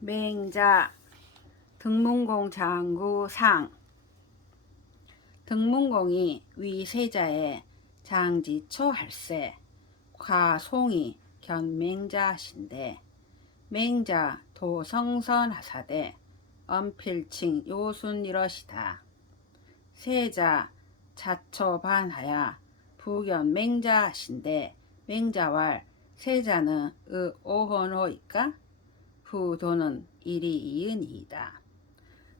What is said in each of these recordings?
맹자 등문공 장구상. 등문공이 위세자의 장지초할세 과송이 견맹자신데 맹자 도성선하사대 엄필칭 요순이러시다. 세자 자초반하야 부견 맹자신데 맹자왈 세자는 오헌호이까 부도는 일이 이은이이다.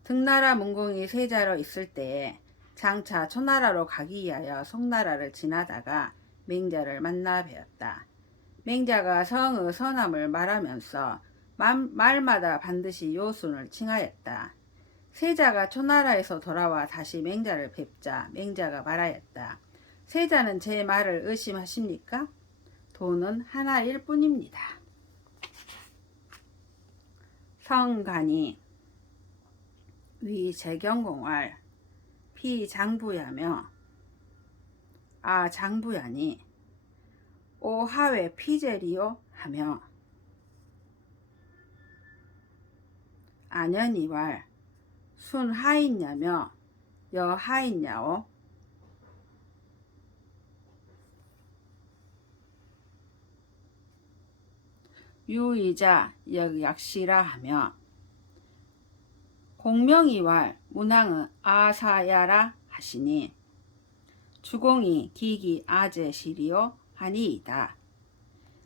등나라 문공이 세자로 있을 때에 장차 초나라로 가기 위하여 송나라를 지나다가 맹자를 만나 뵈었다. 맹자가 성의 선함을 말하면서 말마다 반드시 요순을 칭하였다. 세자가 초나라에서 돌아와 다시 맹자를 뵙자 맹자가 말하였다. 세자는 제 말을 의심하십니까? 도는 하나일 뿐입니다. 성간이 위 재경공활 피장부야며 장부야니 오하웨 피제리요 하며 아년이왈 순하있냐며 여하있냐오 유이자 역약시라 하며 공명이왈 문왕은 아사야라 하시니 주공이 기기 아제시리요 하니이다.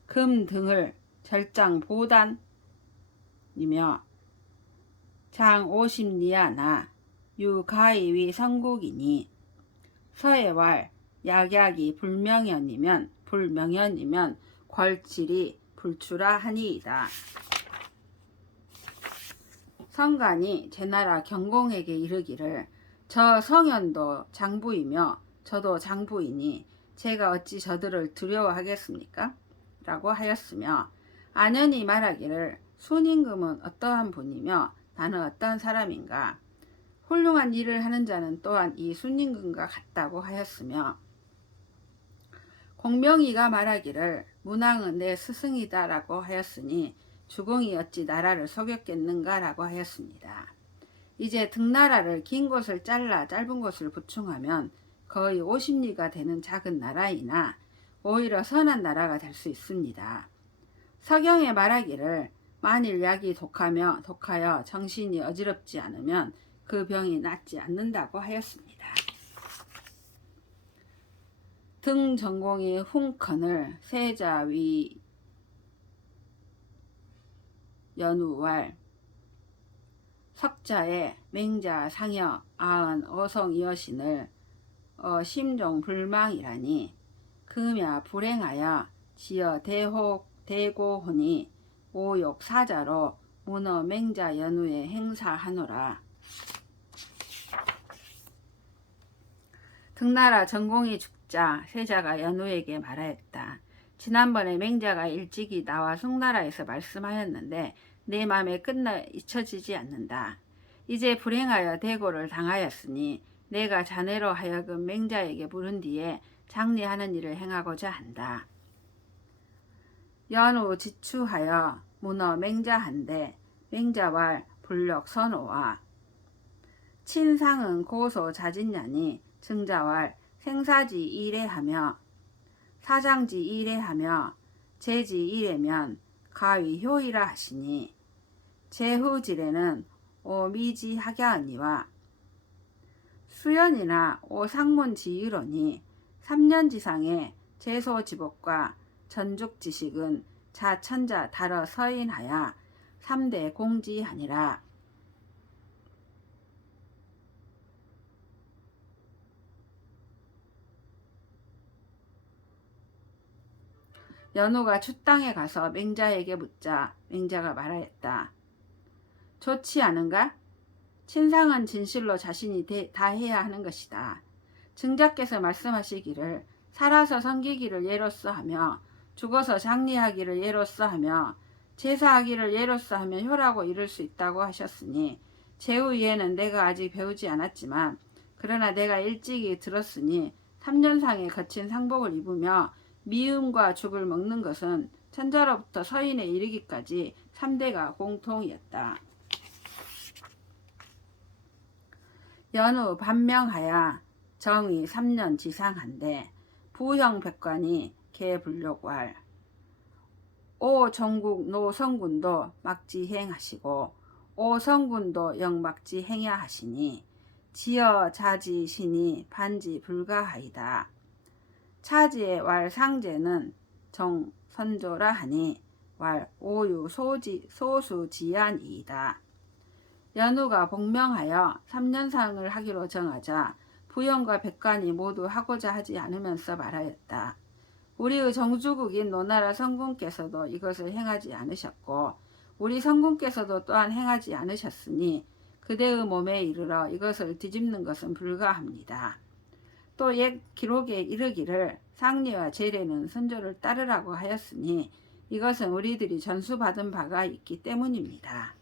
금 등을 절장보단이며 장 50리아나 유가이위 성국이니 서해왈 약약이 불명연이면 궐칠이 불출하 하니이다. 성간이 제나라 경공에게 이르기를 저 성현도 장부이며 저도 장부이니 제가 어찌 저들을 두려워하겠습니까? 라고 하였으며 안연이 말하기를 순임금은 어떠한 분이며 나는 어떠한 사람인가? 훌륭한 일을 하는 자는 또한 이 순임금과 같다고 하였으며 공명이가 말하기를 문왕은 내 스승이다 라고 하였으니 주공이 어찌 나라를 속였겠는가 라고 하였습니다. 이제 등나라를 긴 곳을 잘라 짧은 곳을 보충하면 거의 50리가 되는 작은 나라이나 오히려 선한 나라가 될 수 있습니다. 서경에 말하기를 만일 약이 독하여 정신이 어지럽지 않으면 그 병이 낫지 않는다고 하였습니다. 등 전공이 흉컨을 세자 위 연우왈 석자의 맹자 상여 아은 어성이여신을 심종 불망이라니 금야 불행하여 지어 대고혼이 오욕 사자로 문어 맹자 연우에 행사하노라. 등나라 전공이 죽자 세자가 연우에게 말하였다. 지난번에 맹자가 일찍이 나와 송나라에서 말씀하였는데 내 맘에 끝나 잊혀지지 않는다. 이제 불행하여 대고를 당하였으니 내가 자네로 하여금 맹자에게 물은 뒤에 장리하는 일을 행하고자 한다. 연우 지추하여 문어 맹자한데 맹자왈 불력 선호와 친상은 고소 자진냐니 증자왈 생사지 이래하며 사장지 이래하며 제지 이래면 가위 효이라 하시니 제후지래는 오미지 하갸언니와 수연이나 오상문 지유로니 3년지상의 제소지복과 전죽지식은 자천자 달어 서인하야 3대 공지하니라. 연우가 추땅에 가서 맹자에게 묻자 맹자가 말하였다. 좋지 않은가? 친상은 진실로 자신이 다 해야 하는 것이다. 증자께서 말씀하시기를 살아서 섬기기를 예로써 하며 죽어서 장리하기를 예로써 하며 제사하기를 예로써 하면 효라고 이룰 수 있다고 하셨으니 제후 이에는 내가 아직 배우지 않았지만 그러나 내가 일찍이 들었으니 3년상에 거친 상복을 입으며 미음과 죽을 먹는 것은 천자로부터 서인에 이르기까지 3대가 공통이었다. 연후 반명하여 정의 3년 지상한데 부형 백관이 개불욕왈 오 전국 노성군도 막지행하시고 오 성군도 영막지행야 하시니 지어 자지 신이 반지 불가하이다. 차지의 왈 상제는 정 선조라 하니 왈 오유 소수 지안이이다. 연후가 복명하여 3년상을 하기로 정하자 부형과 백관이 모두 하고자 하지 않으면서 말하였다. 우리의 정주국인 노나라 성군께서도 이것을 행하지 않으셨고 우리 성군께서도 또한 행하지 않으셨으니 그대의 몸에 이르러 이것을 뒤집는 것은 불가합니다. 또 옛 기록에 이르기를 상리와 제례는 선조를 따르라고 하였으니 이것은 우리들이 전수받은 바가 있기 때문입니다.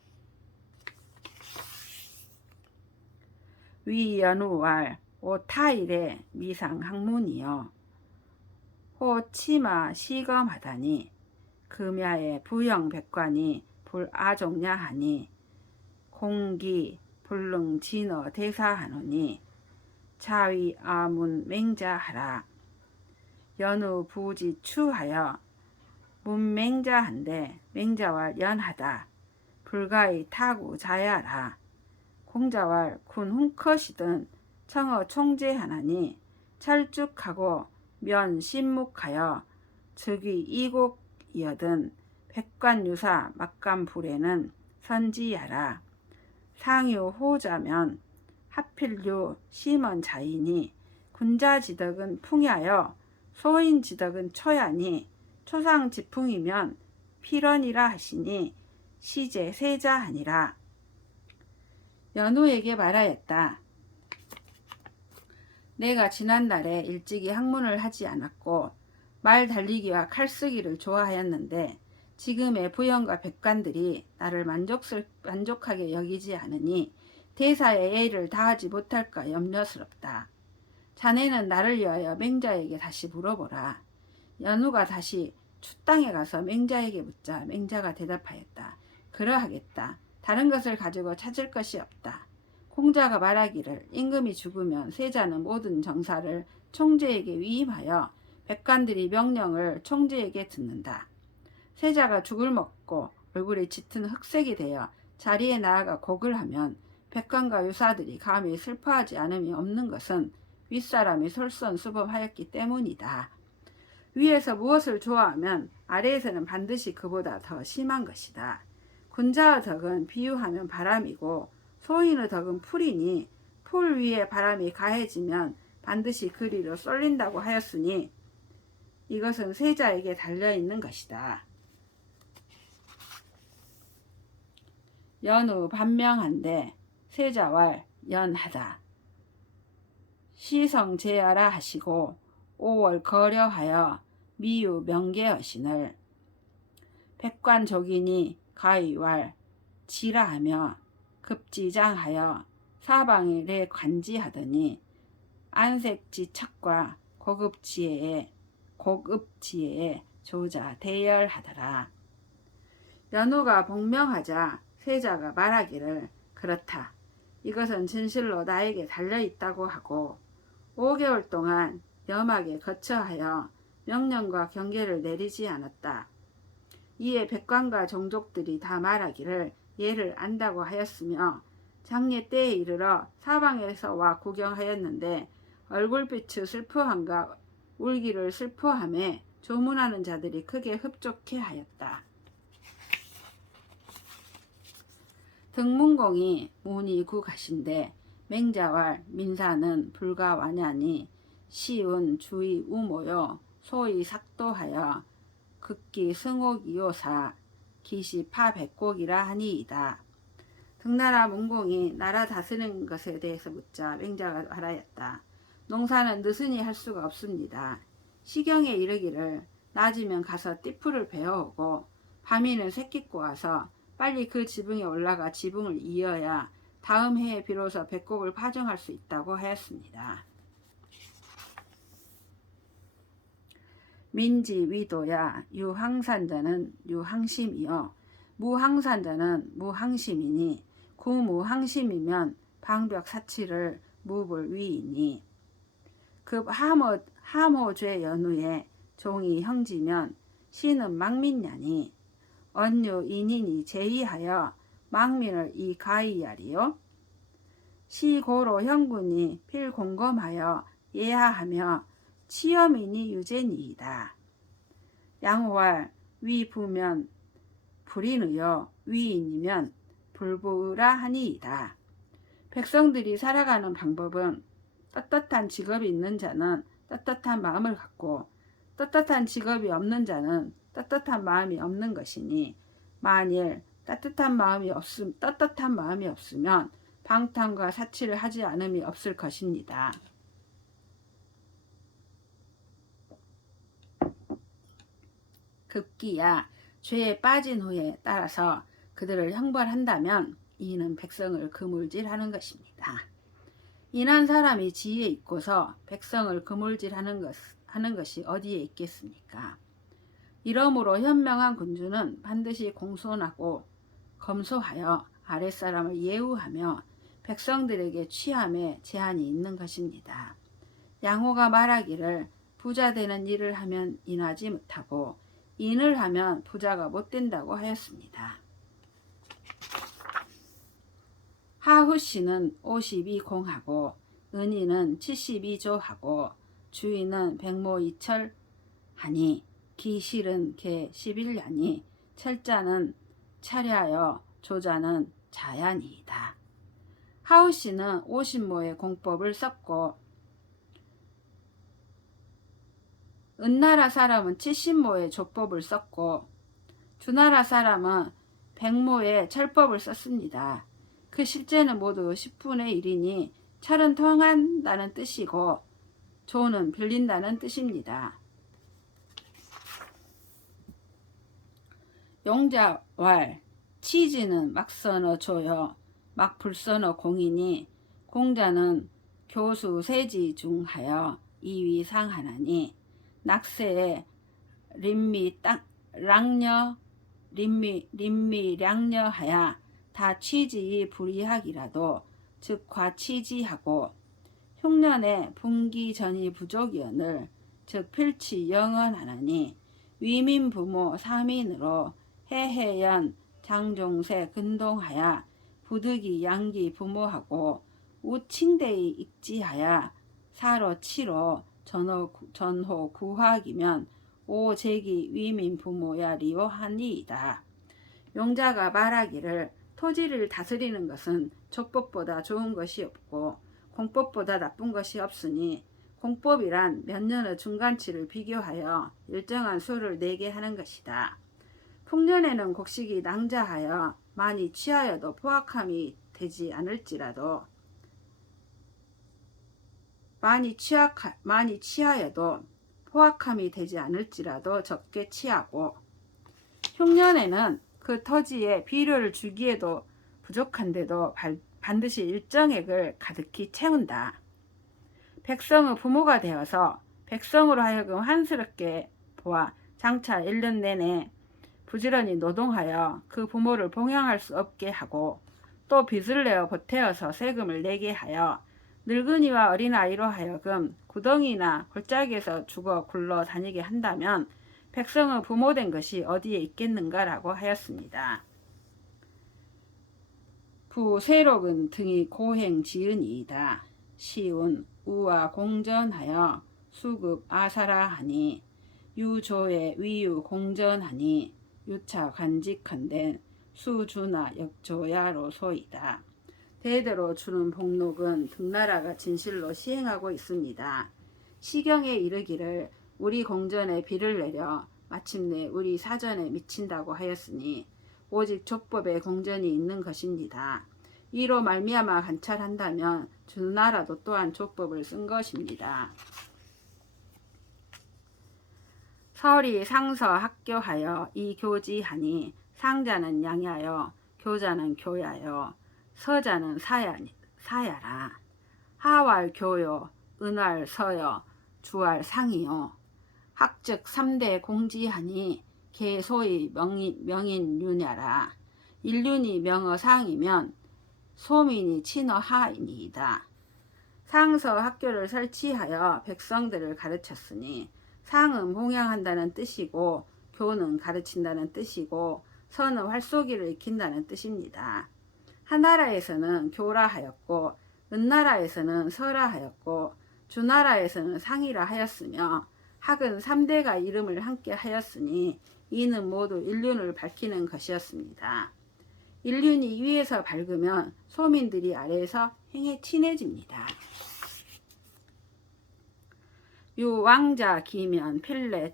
위 연후왈 오 타일의 미상 학문이여 호 치마 시검하다니 금야의 부형 백관이 불아종냐 하니 공기 불능 진어 대사하노니 차위 아문 맹자하라. 연후 부지 추하여 문맹자한데 맹자왈 연하다. 불가의 타구 자야라. 공자왈 군 훔컷이든 청어 총재하나니 철쭉하고 면 신묵하여 즉위 이곡이여든 백관유사 막간불에는 선지야라. 상유 호자면 하필유 심원 자이니 군자지덕은 풍야여 소인지덕은 초야니 초상지풍이면 필원이라 하시니 시제 세자하니라. 연후에게 말하였다. 내가 지난날에 일찍이 학문을 하지 않았고 말 달리기와 칼쓰기를 좋아하였는데 지금의 부형과 백관들이 나를 만족하게 여기지 않으니 대사의 예의를 다하지 못할까 염려스럽다. 자네는 나를 위하여 맹자에게 다시 물어보라. 연후가 다시 추땅에 가서 맹자에게 묻자 맹자가 대답하였다. 그러하겠다. 다른 것을 가지고 찾을 것이 없다. 공자가 말하기를 임금이 죽으면 세자는 모든 정사를 총재에게 위임하여 백관들이 명령을 총재에게 듣는다. 세자가 죽을 먹고 얼굴이 짙은 흑색이 되어 자리에 나아가 곡을 하면 백관과 유사들이 감히 슬퍼하지 않음이 없는 것은 윗사람이 솔선수범하였기 때문이다. 위에서 무엇을 좋아하면 아래에서는 반드시 그보다 더 심한 것이다. 군자의 덕은 비유하면 바람이고 소인의 덕은 풀이니 풀 위에 바람이 가해지면 반드시 그리로 쏠린다고 하였으니 이것은 세자에게 달려있는 것이다. 연후 반명한데 세자왈 연하다. 시성제하라 하시고 5월 거려하여 미유 명계여신을 백관족인이 가위왈 지라하며 급지장하여 사방에 내 관지하더니 안색지착과 고급지혜에 조자 대열하더라. 연후가 복명하자 세자가 말하기를 그렇다. 이것은 진실로 나에게 달려있다고 하고 5개월 동안 염하게 거처하여 명령과 경계를 내리지 않았다. 이에 백관과 종족들이 다 말하기를 예를 안다고 하였으며 장례 때에 이르러 사방에서 와 구경하였는데 얼굴빛의 슬퍼함과 울기를 슬퍼함에 조문하는 자들이 크게 흡족해 하였다. 등문공이 문이 구가신데 맹자왈 민사는 불가완야니 시운 주의 우모요 소위 삭도하여 극기 승옥이요사 기시 파백곡이라 하니이다. 등나라 문공이 나라 다스리는 것에 대해서 묻자 맹자가 말하였다. 농사는 느슨히 할 수가 없습니다. 시경에 이르기를 낮이면 가서 띠풀을 베어오고 밤이는 새끼고 와서 빨리 그 지붕에 올라가 지붕을 이어야 다음 해에 비로소 백곡을 파종할 수 있다고 하였습니다. 민지 위도야 유항산자는 유항심이요 무항산자는 무항심이니 구무항심이면 방벽 사치를 무볼 위이니 급 하모죄 연후에 종이 형지면 시는 망민냐니 언유 인인이 제의하여 망민을 이 가이하리요. 시고로 형군이 필공검하여 예하하며 치염이니 유제니이다. 양호할 위부면 불인의여 위인이면 불부라 하니이다. 백성들이 살아가는 방법은 떳떳한 직업이 있는 자는 떳떳한 마음을 갖고 떳떳한 직업이 없는 자는 떳떳한 마음이 없는 것이니 만일 떳떳한 마음이 없으면 방탕과 사치를 하지 않음이 없을 것입니다. 급기야 죄에 빠진 후에 따라서 그들을 형벌한다면 이는 백성을 그물질하는 것입니다. 인한 사람이 지혜에 있고서 백성을 그물질하는 것이 어디에 있겠습니까? 이러므로 현명한 군주는 반드시 공손하고 검소하여 아랫사람을 예우하며 백성들에게 취함에 제한이 있는 것입니다. 양호가 말하기를 부자 되는 일을 하면 인하지 못하고 인을 하면 부자가 못된다고 하였습니다. 하후씨는 52공하고 은희는 72조하고 주인은 백모2철하니 기실은 개 11냐니 철자는 차려하여 조자는 자야니이다. 하후씨는 50모의 공법을 썼고 은나라 사람은 70모의 조법을 썼고 주나라 사람은 100모의 철법을 썼습니다. 그 실제는 모두 10분의 1이니 철은 통한다는 뜻이고 조는 빌린다는 뜻입니다. 용자왈 치지는 막선어 조여 막불선어 공이니 공자는 교수 세지 중하여 이위상하나니 낙세에 림미량녀하야 다 취지 불이하기라도 즉 과취지하고 흉년에 분기전이 부족이언을 즉 필치 영언하나니 위민부모 3인으로 해해연 장종세 근동하야 부득이 양기 부모하고 우칭대이 익지하야 사로 치로 전호 구학이면 오제기 위민 부모야 리오하니이다. 용자가 말하기를 토지를 다스리는 것은 족법보다 좋은 것이 없고 공법보다 나쁜 것이 없으니 공법이란 몇 년의 중간치를 비교하여 일정한 수를 내게 하는 것이다. 풍년에는 곡식이 낭자하여 많이 취하여도 포악함이 되지 않을지라도 많이 취하여도 포악함이 되지 않을지라도 적게 취하고 흉년에는 그 토지에 비료를 주기에도 부족한데도 반드시 일정액을 가득히 채운다. 백성의 부모가 되어서 백성으로 하여금 한스럽게 보아 장차 1년 내내 부지런히 노동하여 그 부모를 봉양할 수 없게 하고 또 빚을 내어 보태어서 세금을 내게 하여 늙은이와 어린아이로 하여금 구덩이나 골짜기에서 죽어 굴러 다니게 한다면 백성의 부모된 것이 어디에 있겠는가라고 하였습니다. 부세록은 등이 고행 지은이이다. 시운 우와 공전하여 수급 아사라 하니 유조의 위유 공전하니 유차 간직한된 수주나 역조야로 소이다. 대대로 주는 복록은 등나라가 진실로 시행하고 있습니다. 시경에 이르기를 우리 공전에 비를 내려 마침내 우리 사전에 미친다고 하였으니 오직 족법에 공전이 있는 것입니다. 이로 말미암아 관찰한다면 주나라도 또한 족법을 쓴 것입니다. 설이 상서 학교하여 이 교지하니 상자는 양야여 교자는 교야여 서자는 사야라. 하왈 교요 은활 서여 주활 상이요 학즉 3대 공지하니 개소의 명인윤야라. 인륜이 명어상이면 소민이 친어하이니이다. 상서 학교를 설치하여 백성들을 가르쳤으니 상은 봉양한다는 뜻이고 교는 가르친다는 뜻이고 서는 활쏘기를 익힌다는 뜻입니다. 하나라에서는 교라 하였고 은나라에서는 서라 하였고 주나라에서는 상이라 하였으며 학은 3대가 이름을 함께 하였으니 이는 모두 인륜을 밝히는 것이었습니다. 인륜이 위에서 밝으면 소민들이 아래에서 행해 친해집니다. 유 왕자 기면 필래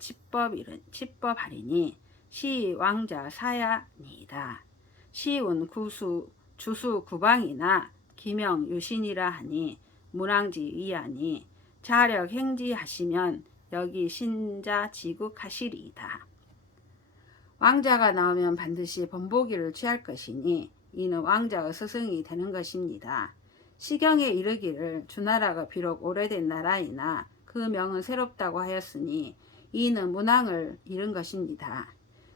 치법하리니 시 왕자 사야니이다. 시운 주수 구방이나 기명 유신이라 하니 문왕지 위하니 자력 행지하시면 여기 신자 지국하시리이다. 왕자가 나오면 반드시 번복이를 취할 것이니 이는 왕자의 스승이 되는 것입니다. 시경에 이르기를 주나라가 비록 오래된 나라이나 그 명은 새롭다고 하였으니 이는 문왕을 잃은 것입니다.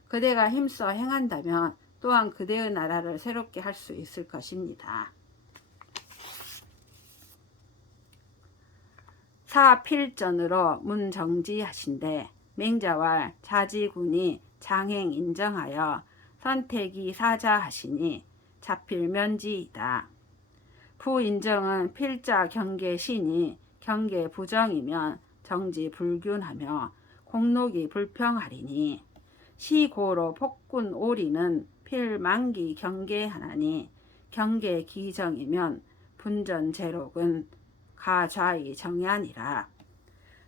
그대가 힘써 행한다면 또한 그대의 나라를 새롭게 할 수 있을 것입니다. 사필전으로 문정지하신데 맹자와 자지군이 장행 인정하여 선택이 사자하시니 자필면지이다. 부인정은 필자 경계시니 경계 부정이면 정지 불균하며 공록이 불평하리니 시고로 폭군 오리는 필만기 경계하나니 경계 기정이면 분전 제록은 가좌의 정야니라.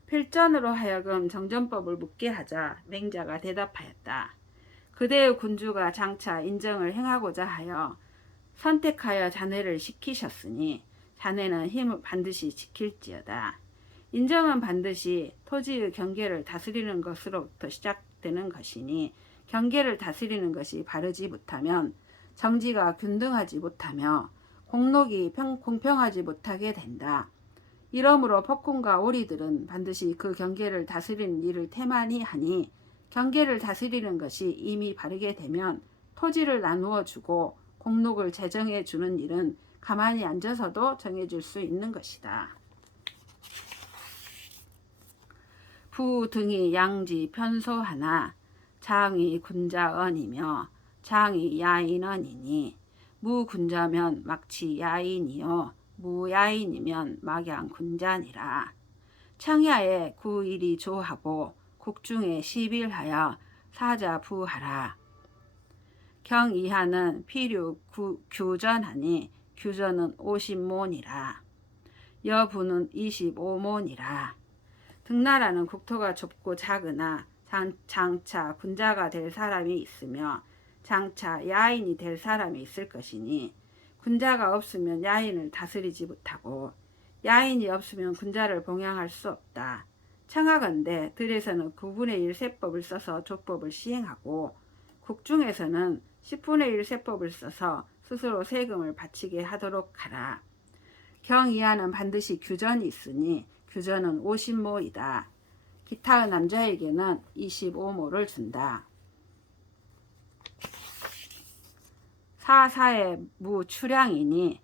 필전으로 하여금 정전법을 묻게 하자 맹자가 대답하였다. 그대의 군주가 장차 인정을 행하고자 하여 선택하여 자네를 시키셨으니 자네는 힘을 반드시 지킬지어다. 인정은 반드시 토지의 경계를 다스리는 것으로부터 시작되는 것이니 경계를 다스리는 것이 바르지 못하면 정지가 균등하지 못하며 공록이 공평하지 못하게 된다. 이러므로 폭군과 오리들은 반드시 그 경계를 다스리는 일을 태만히 하니 경계를 다스리는 것이 이미 바르게 되면 토지를 나누어 주고 공록을 제정해 주는 일은 가만히 앉아서도 정해질 수 있는 것이다. 부 등이 양지 편소하나 장이 군자언이며 장이 야인언이니 무군자면 막치 야인이요 무야인이면 막양 군자니라. 청야에 구일이 조하고 국중에 시빌하여 사자 부하라. 경이하는 필요 규전하니 규전은 50모니라. 여부는 25모니라. 등나라는 국토가 좁고 작으나 장차 군자가 될 사람이 있으며 장차 야인이 될 사람이 있을 것이니 군자가 없으면 야인을 다스리지 못하고 야인이 없으면 군자를 봉양할 수 없다. 청하건대 들에서는 9분의 1 세법을 써서 조법을 시행하고 국중에서는 10분의 1 세법을 써서 스스로 세금을 바치게 하도록 하라. 경이하는 반드시 규전이 있으니 규전은 50모이다. 기타의 남자에게는 25모를 준다. 사사의 무출향이니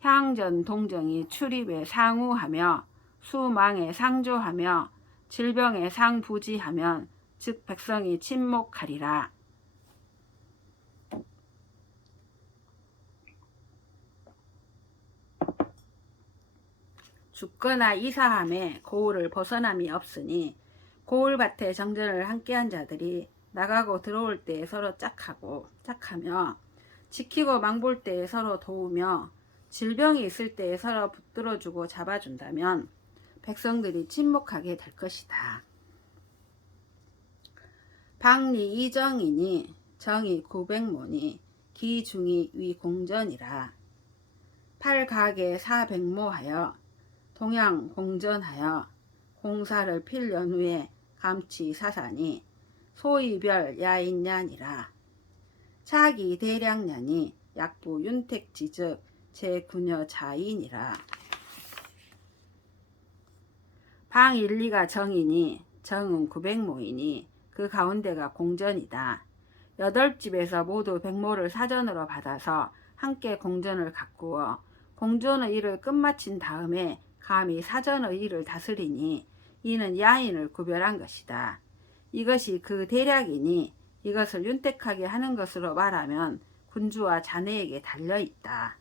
향전 동정이 출입에 상우하며 수망에 상조하며 질병에 상부지하면 즉 백성이 침묵하리라. 죽거나 이사함에 고을을 벗어남이 없으니 고을밭에 정전을 함께한 자들이 나가고 들어올 때에 서로 짝하며 지키고 망볼 때에 서로 도우며 질병이 있을 때에 서로 붙들어주고 잡아준다면 백성들이 침묵하게 될 것이다. 박리 이정이니 정이 900모니 기중이 위공전이라. 팔각에 400모하여 동양 공전하여 공사를 필 연후에 감치 사사니 소이별 야인년이라. 차기 대량년이 약부 윤택지즉 제9녀 자인이라. 방 1, 2가 정이니 정은 900모이니 그 가운데가 공전이다. 8집에서 모두 백모를 사전으로 받아서 함께 공전을 가꾸어 공전의 일을 끝마친 다음에 감히 사전의 일을 다스리니 이는 야인을 구별한 것이다. 이것이 그 대략이니 이것을 윤택하게 하는 것으로 말하면 군주와 자네에게 달려있다.